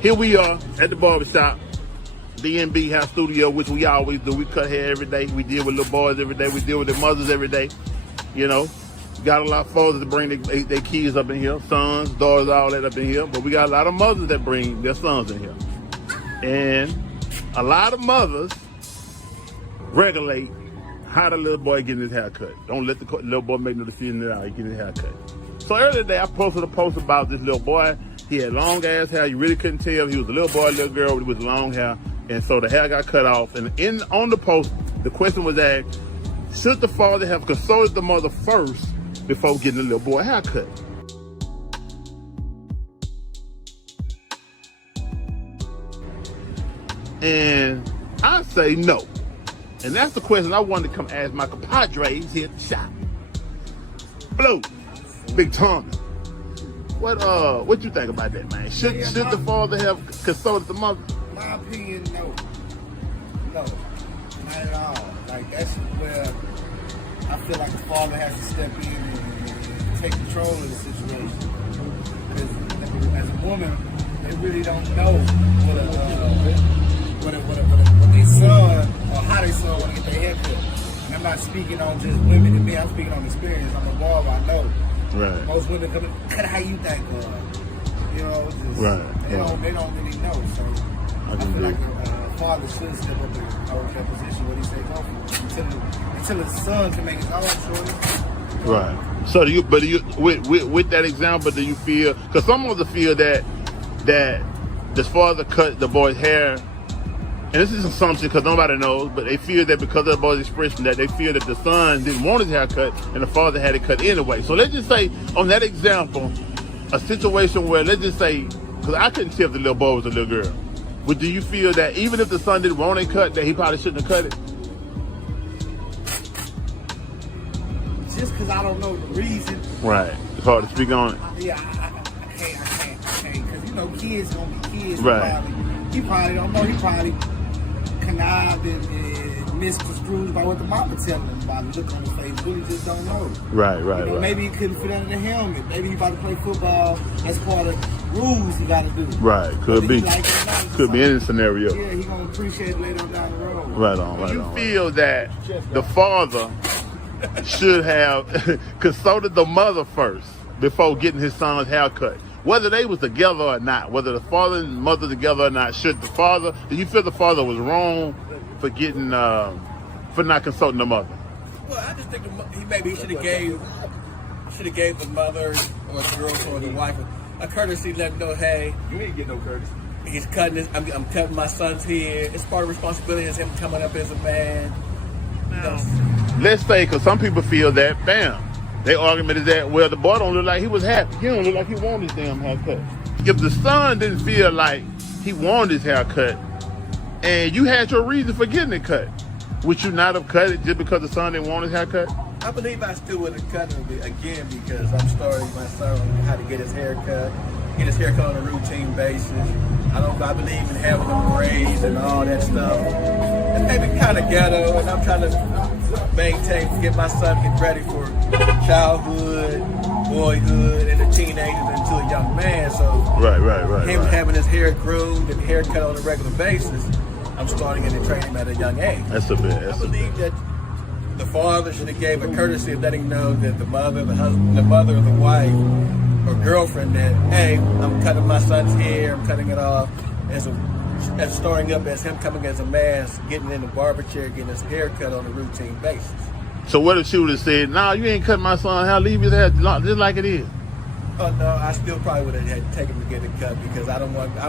Here we are at the barbershop, D&B Hair Studio, which we always do. We cut hair every day. We deal with little boys every day. We deal with their mothers every day. You know, got a lot of fathers to bring their kids up in here, sons, daughters, all that up in here. But we got a lot of mothers that bring their sons in here. And a lot of mothers regulate how the little boy getting his hair cut. Don't let the little boy make no decision that he getting his hair cut. So earlier today, I posted a post about this little boy. He had long ass hair. You really couldn't tell if he was a little boy or a little girl with long hair. And so the hair got cut off. And on the post, the question was asked, should the father have consulted the mother first before getting the little boy a haircut? And I say no. And that's the question I wanted to come ask my compadres here at the shop. Blue, Big Tommy. What you think about that, man? Should the father have consulted the mother? My opinion, no. No, not at all. Like, that's where I feel like the father has to step in and take control of the situation. Because as a woman, they really don't know what their son or how their son want to get their hair cut. And I'm not speaking on just women and men, I'm speaking on experience. I'm a barber, I know. Right. Most women come in, cut how you think, you know, just, right. They don't really know. So I feel like a father should step up and hold that position where he say go for it until his son can make his own choice. Right. So with that example, do you feel? Because some of us feel that the father cut the boy's hair, and this is an assumption because nobody knows, but they feel that because of the boy's expression that they feel that the son didn't want his hair cut and the father had it cut anyway. So let's just say on that example, a situation where let's just say, because I couldn't tell if the little boy was a little girl, but do you feel that even if the son didn't want it cut, that he probably shouldn't have cut it? Just because I don't know the reason. Right. It's hard to speak on it. Yeah, I can't. Because, you know, kids gonna be kids. Right. He probably don't know. He probably connived and misconstrued by what the mama telling him by the look on his face. Really just don't know. Right. You know, maybe he couldn't fit under the helmet. Maybe he about to play football. That's part of the rules he got to do. Right. Could be. Could be any scenario. Yeah, he gonna appreciate it later on down the road. Right on. You feel that the father should have consulted the mother first before getting his son's haircut, whether they was together or not, whether the father and mother together or not. Do you feel the father was wrong for getting for not consulting the mother? Well, I just think he should have gave the mother or the girlfriend or the wife a courtesy, let them know, hey, You ain't get no courtesy. he's cutting this. I'm cutting my son's hair. It's part of responsibility as him coming up as a man. Let's say, because some people feel that, bam, their argument is that, well, the boy don't look like he was happy. He don't look like he wanted his damn haircut. If the son didn't feel like he wanted his haircut, and you had your reason for getting it cut, would you not have cut it just because the son didn't want his haircut? I believe I still would have cut him again because I'm starting my son on how to get his hair cut on a routine basis. I believe in having them braids and all that stuff. And maybe kind of ghetto, and I'm trying to get my son get ready for childhood, boyhood, and the teenagers into a young man. So Right. him having his hair groomed and hair cut on a regular basis, I'm starting in to train him at a young age. That's a bit. I believe that the father should have gave a courtesy of letting know that the mother, the husband, the mother or the wife or girlfriend that, hey, I'm cutting my son's hair, I'm cutting it off, as starting up as him coming as a man, getting in the barber chair, getting his hair cut on a routine basis. So what if she would have said, nah, you ain't cutting my son's hair, leave his hair just like it is? Oh no, I still probably would have had to take him to get it cut because I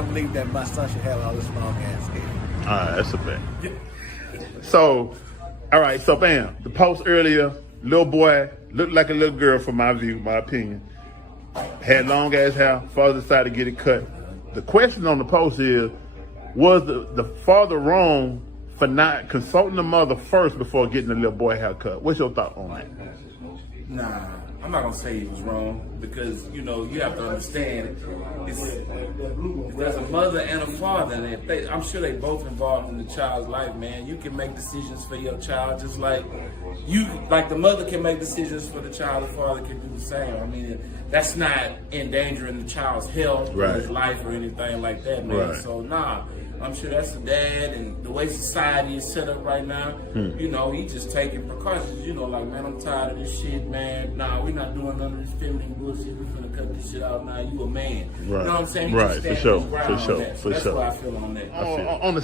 believe that my son should have all this long ass hair. All right, that's a bet. So, all right, so bam, the post earlier, little boy looked like a little girl from my view, my opinion. Had long ass hair, father decided to get it cut. The question on the post is, was the father wrong for not consulting the mother first before getting the little boy haircut? What's your thought on that? Nah, I'm not gonna say he was wrong because you have to understand there's a mother and a father, and I'm sure they both involved in the child's life, man. You can make decisions for your child just like the mother can make decisions for the child. The father can do the same. I mean, that's not endangering the child's health or his life or anything like that, man. Right. So I'm sure that's the dad, and the way society is set up right now, he just taking precautions, like, man, I'm tired of this shit, man. Nah, we're not doing none of this feminine bullshit. We're finna cut this shit out now. You a man. Right. You know what I'm saying? He Right, just for standing sure, his ground for on sure, that. So for that's sure. what I feel on that. On the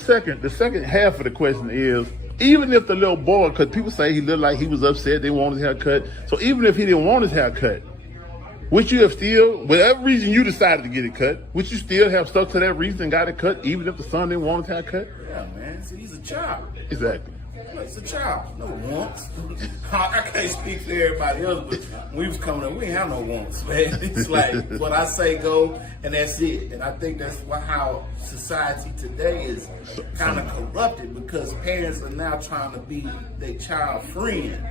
second half of the question is, even if the little boy, because people say he looked like he was upset, they want his hair cut. So even if he didn't want his hair cut, would you have still, whatever reason you decided to get it cut, would you still have stuck to that reason and got it cut, even if the son didn't want his hair cut? Yeah, man. See, he's a child. Exactly. He's a child. No wants. I can't speak for everybody else, but when we was coming up, we ain't have no wants, man. It's like what I say go, and that's it. And I think that's how society today is kind of corrupted, because parents are now trying to be their child friend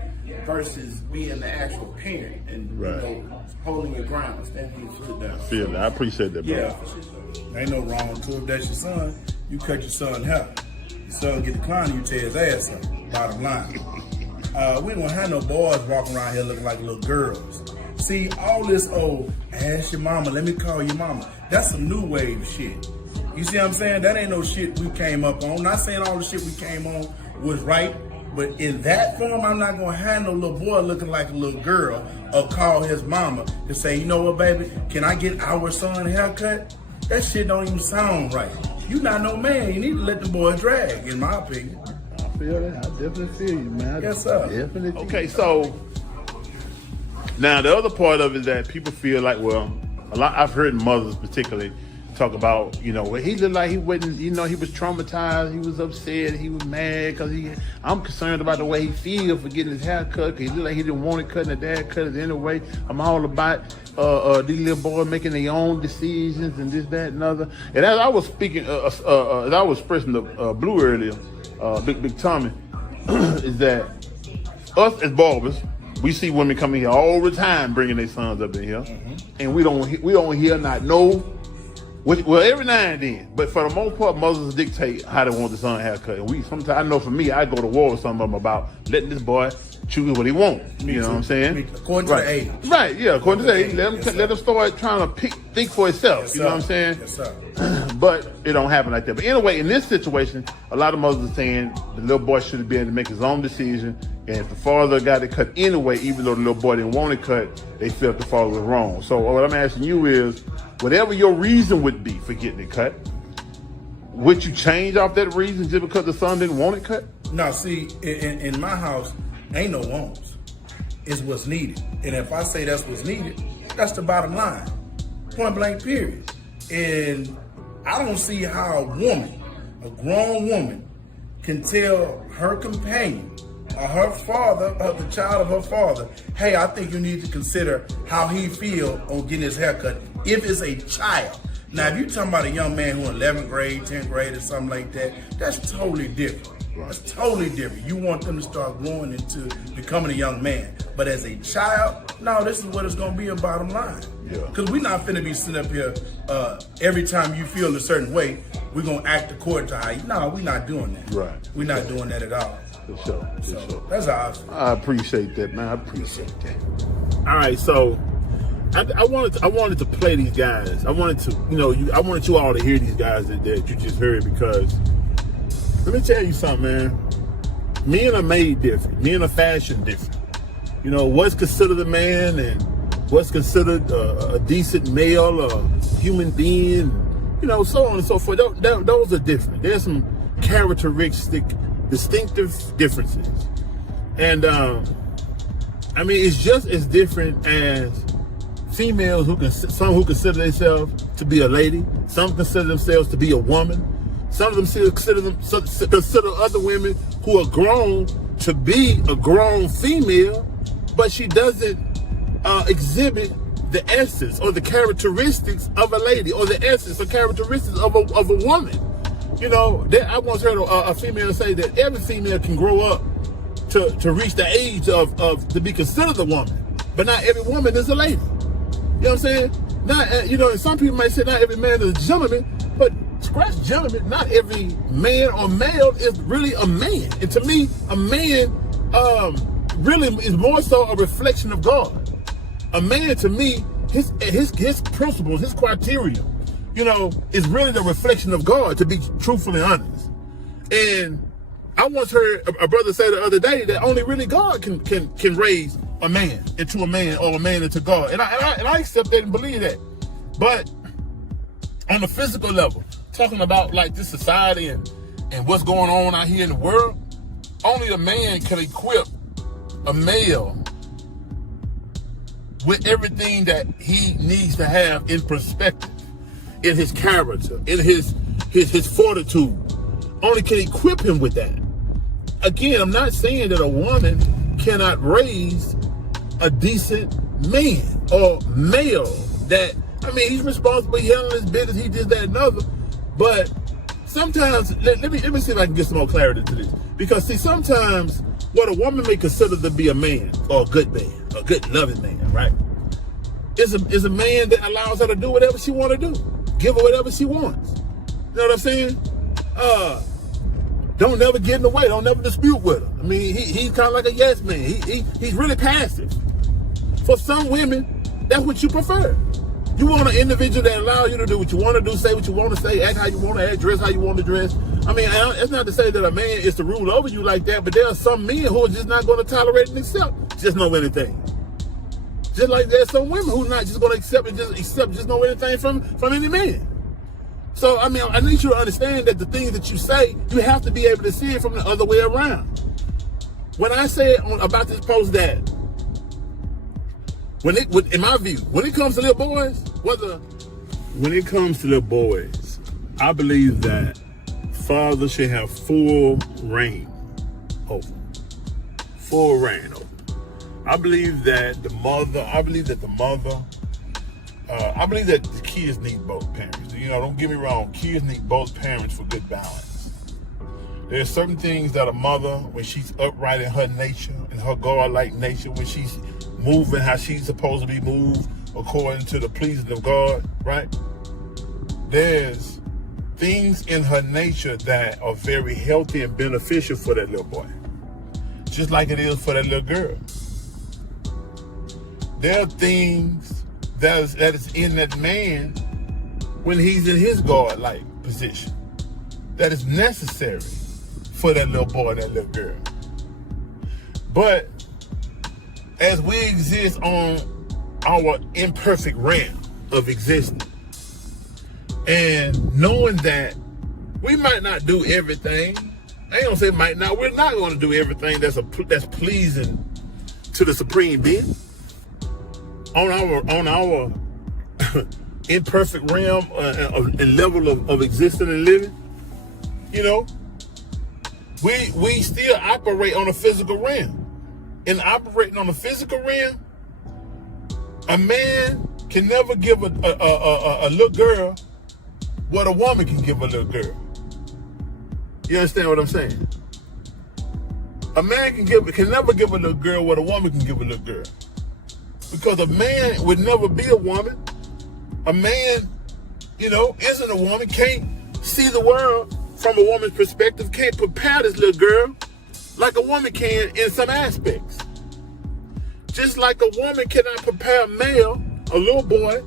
versus being the actual parent and holding your ground, standing your foot down. Feel that. I appreciate that, bro. Yeah. Ain't no wrong to it. If that's your son, you cut your son hair. Your son get declined, you tear his ass up. Bottom line. We don't have no boys walking around here looking like little girls. See, all this ask your mama, let me call your mama. That's some new wave shit. You see what I'm saying? That ain't no shit we came up on. Not saying all the shit we came on was right, but in that form, I'm not gonna have no little boy looking like a little girl or call his mama to say, you know what, baby, can I get our son a haircut? That shit don't even sound right. You not no man. You need to let the boy drag, in my opinion. I feel that. I definitely feel you, man. Yes, sir. Definitely. Okay, so now the other part of it is that people feel like, well, I've heard mothers particularly talk about, well, he looked like he wasn't, he was traumatized, he was upset, he was mad because I'm concerned about the way he feels for getting his hair cut, because he looked like he didn't want it cut and the dad cut it anyway. I'm all about these little boys making their own decisions and this, that, and other. And as I was speaking, as I was expressing the Blue earlier, Big Tommy, is that us as barbers, we see women coming here all the time bringing their sons up in here, and we don't hear not no. Well, every now and then, but for the most part, mothers dictate how they want the son haircut. And sometimes, I know for me, I go to war with some of them about letting this boy choose what he wants. You know what I'm saying? According to the age. Right, yeah, according to the age. Let him start trying to think for himself. Yes, you know what I'm saying? Yes, sir. But it don't happen like that. But anyway, in this situation, a lot of mothers are saying the little boy should be able to make his own decision. And if the father got it cut anyway, even though the little boy didn't want it cut, they felt the father was wrong. So what I'm asking you is, whatever your reason would be for getting it cut, would you change off that reason just because the son didn't want it cut? No, see, in my house, ain't no wants. It's what's needed. And if I say that's what's needed, that's the bottom line. Point blank, period. And I don't see how a woman, a grown woman, can tell her companion or her father, or the child of her father, hey, I think you need to consider how he feel on getting his haircut if it's a child. Now, if you're talking about a young man who in 11th grade, 10th grade, or something like that, that's totally different. That's totally different. You want them to start growing into becoming a young man. But as a child, no, this is what it's going to be a bottom line. Because we're not finna be sitting up here every time you feel a certain way, we're going to act according to how you. No, we're not doing that. Right. We're not doing that at all. For sure. So that's how I feel. I appreciate that, man. I appreciate that. All right, so I wanted to play these guys. I wanted to, I wanted you all to hear these guys that you just heard, because let me tell you something, man. Men are made different. Men are fashioned different. What's considered a man and what's considered a decent male or human being, so on and so forth. Those are different. There's some distinctive differences. And, it's just as different as females some who consider themselves to be a lady, some consider themselves to be a woman, some of them consider other women who are grown to be a grown female, but she doesn't exhibit the essence or the characteristics of a lady, or the essence or characteristics of a woman. I once heard a female say that every female can grow up to reach the age of to be considered a woman, but not every woman is a lady. You know what I'm saying? Not, and some people might say not every man is a gentleman, but scratch gentleman, not every man or male is really a man. And to me, a man really is more so a reflection of God. A man, to me, his principles, his criteria, is really the reflection of God, to be truthfully honest. And I once heard a brother say the other day that only really God can raise a man into a man, or a man into God. And I accept that and believe that. But on the physical level, talking about like this society and what's going on out here in the world, only a man can equip a male with everything that he needs to have in perspective, in his character, in his fortitude. Only can equip him with that. Again, I'm not saying that a woman cannot raise a decent man or male that, he's responsible, he handling his business, he did that and other. But sometimes, let me see if I can get some more clarity to this. Because see, sometimes what a woman may consider to be a man, or a good man, a good loving man, right, is a man that allows her to do whatever she want to do, give her whatever she wants. You know what I'm saying? Don't never get in the way, don't never dispute with her. He's kind of like a yes man. He's really passive. For some women, that's what you prefer. You want an individual that allows you to do what you want to do, say what you want to say, act how you want to act, dress how you want to dress. It's not to say that a man is to rule over you like that, but there are some men who are just not going to tolerate and accept just know anything. Just like there's some women who are not just going to accept just know anything from any man. So, I need you to understand that the things that you say, you have to be able to see it from the other way around. When I say about this post that, in my view, when it comes to little boys, I believe that fathers should have full reign over. I believe that the kids need both parents. Don't get me wrong, kids need both parents for good balance. There's certain things that a mother, when she's upright in her nature, in her God-like nature, when she's moving how she's supposed to be moved according to the pleasing of God, right? There's things in her nature that are very healthy and beneficial for that little boy, just like it is for that little girl. There are things that is in that man when he's in his God-like position that is necessary for that little boy and that little girl. But as we exist on our imperfect realm of existence, and knowing that we might not do everything, I ain't gonna say might not, we're not gonna do everything that's pleasing to the supreme being on our imperfect realm and level of existing and living. We still operate on a physical realm. In operating on the physical realm, a man can never give a little girl what a woman can give a little girl. You understand what I'm saying? A man can never give a little girl what a woman can give a little girl. Because a man would never be a woman. A man, isn't a woman, can't see the world from a woman's perspective, can't prepare this little girl like a woman can in some aspects. Just like a woman cannot prepare a male, a little boy,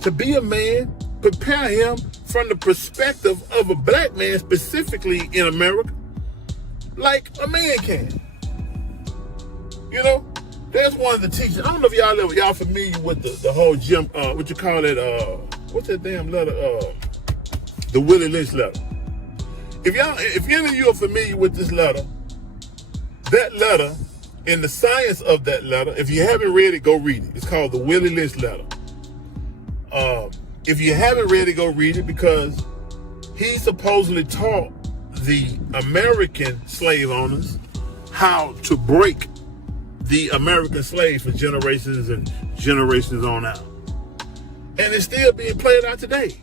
to be a man, prepare him from the perspective of a black man, specifically in America, like a man can. That's one of the teachers. I don't know if y'all familiar with the whole Jim, what you call it, what's that damn letter? The Willie Lynch letter. If any of you are familiar with this letter, that letter and the science of that letter, if you haven't read it, go read it. It's called the Willie Lynch letter. If you haven't read it, go read it, because he supposedly taught the American slave owners how to break the American slaves for generations and generations on out. And it's still being played out today,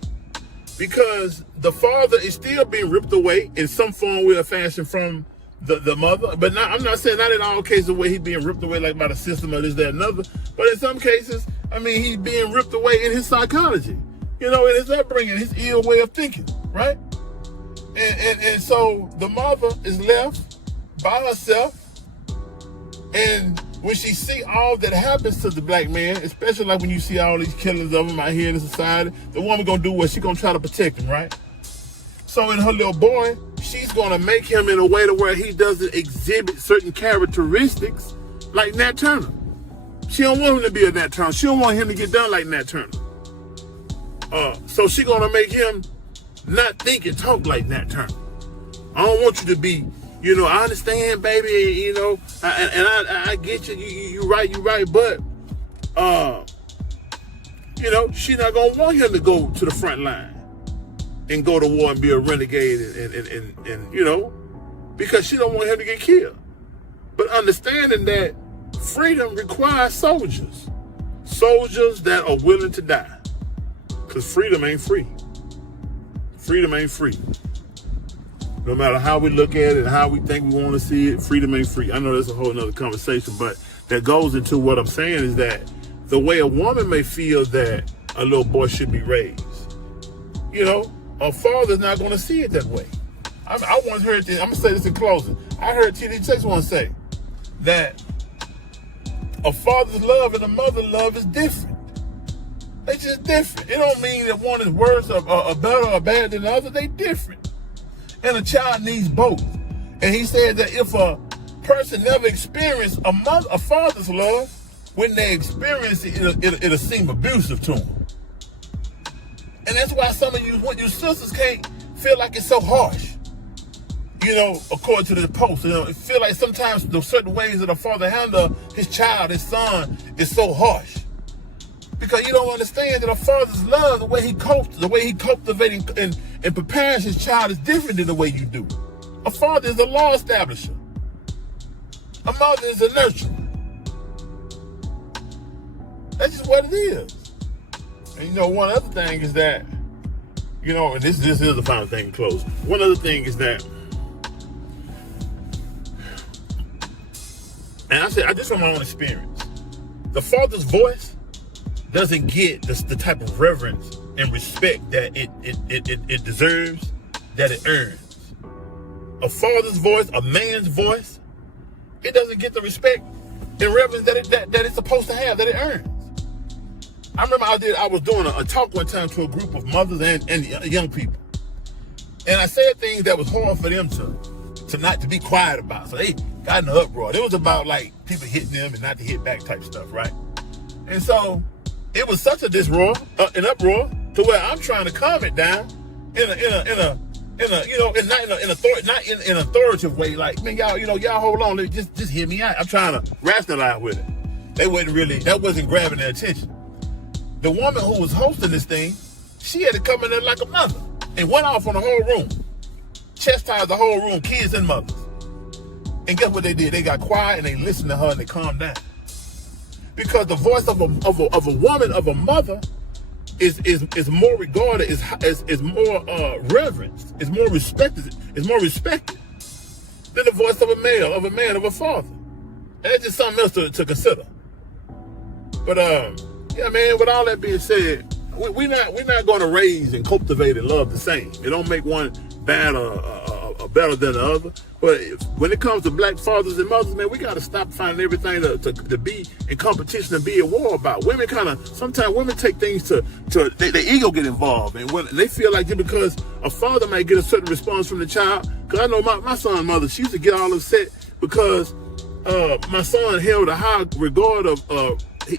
because the father is still being ripped away in some form, way, or fashion from the mother. But not, I'm not saying not in all cases where he's being ripped away like by the system or this, that, another. But in some cases, I mean, he's being ripped away in his psychology, you know, in his upbringing, his ill way of thinking, right? And so the mother is left by herself, and when she see all that happens to the black man, especially like when you see all these killings of him out here in the society, the woman gonna do what? She gonna try to protect him, right? So in her little boy, she's gonna make him in a way to where he doesn't exhibit certain characteristics like Nat Turner. She don't want him to be a Nat Turner. She don't want him to get done like Nat Turner. So she gonna make him not think and talk like Nat Turner. I don't want you to be, you know, I understand, baby, you know, I get you, you right, but, you know, she not gonna want him to go to the front line and go to war and be a renegade and you know, because she don't want him to get killed. But understanding that freedom requires soldiers that are willing to die, because freedom ain't free. Freedom ain't free. No matter how we look at it and how we think we want to see it, freedom ain't free. I know that's a whole nother conversation, but that goes into what I'm saying is that the way a woman may feel that a little boy should be raised, you know, a father's not going to see it that way. I once heard this, I'm going to say this in closing. I heard T.D. Jakes once say that a father's love and a mother's love is different. They just different. It don't mean that one is worse or better or bad than the other. They different. And a child needs both. And he said that if a person never experienced a father's love, when they experience it, it'll seem abusive to them. And that's why some of you sisters can't feel like it's so harsh. You know, according to the post, you know, it feel like sometimes the certain ways that a father handles his child, his son, is so harsh. Because you don't understand that a father's love, the way he cultivates and prepares his child is different than the way you do. A father is a law establisher. A mother is a nurturer. That's just what it is. And you know, one other thing is that, you know, and this is the final thing to close. One other thing is that, and I said, just from my own experience, the father's voice doesn't get the type of reverence and respect that it deserves, that it earns. A father's voice, a man's voice, it doesn't get the respect and reverence that it's supposed to have, that it earns. I remember I was doing a talk one time to a group of mothers and young people, and I said things that was hard for them to not to be quiet about. So they got in an uproar. It was about like people hitting them and not to hit back type stuff, right? And so it was such an uproar to where I'm trying to calm it down in an authoritative way. Like, man, y'all hold on, just hear me out. I'm trying to rationalize with it. That wasn't grabbing their attention. The woman who was hosting this thing, she had to come in there like a mother and went off on the whole room, chastised the whole room, kids and mothers. And guess what they did? They got quiet and they listened to her and they calmed down. Because the voice of a woman, of a mother, is more regarded, is more reverenced, is more respected than the voice of a man, of a father. And that's just something else to consider. But yeah, man, with all that being said, we're not going to raise and cultivate and love the same. It don't make one bad or better than the other. But when it comes to black fathers and mothers, man, we got to stop finding everything to be in competition and be at war about. Sometimes women take things their ego get involved. And when they feel like because a father might get a certain response from the child, because I know my son's mother, she used to get all upset because my son held a high regard of,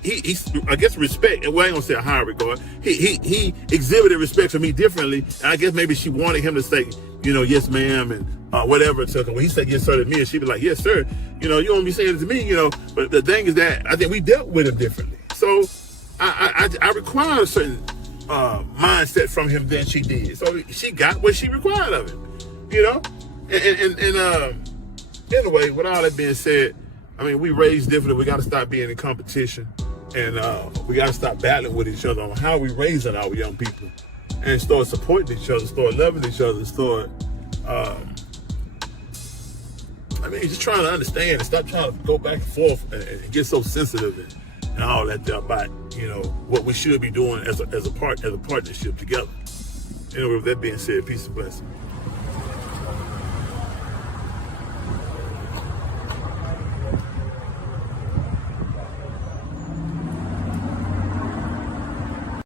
he I guess respect, well, I ain't gonna say a high regard. He exhibited respect for me differently. And I guess maybe she wanted him to say, yes, ma'am, and whatever. So when he said yes, sir to me, and she'd be like, yes, sir. You don't be saying it to me, But the thing is that I think we dealt with him differently. So I required a certain mindset from him than she did. So she got what she required of him, And anyway, with all that being said, I mean, we raised differently. We got to stop being in competition, and we got to stop battling with each other on how we raising our young people, and start supporting each other, start loving each other, start I mean, just trying to understand and stop trying to go back and forth and get so sensitive and all that there about, you know, what we should be doing as a partnership together. Anyway, with that being said, peace and blessings.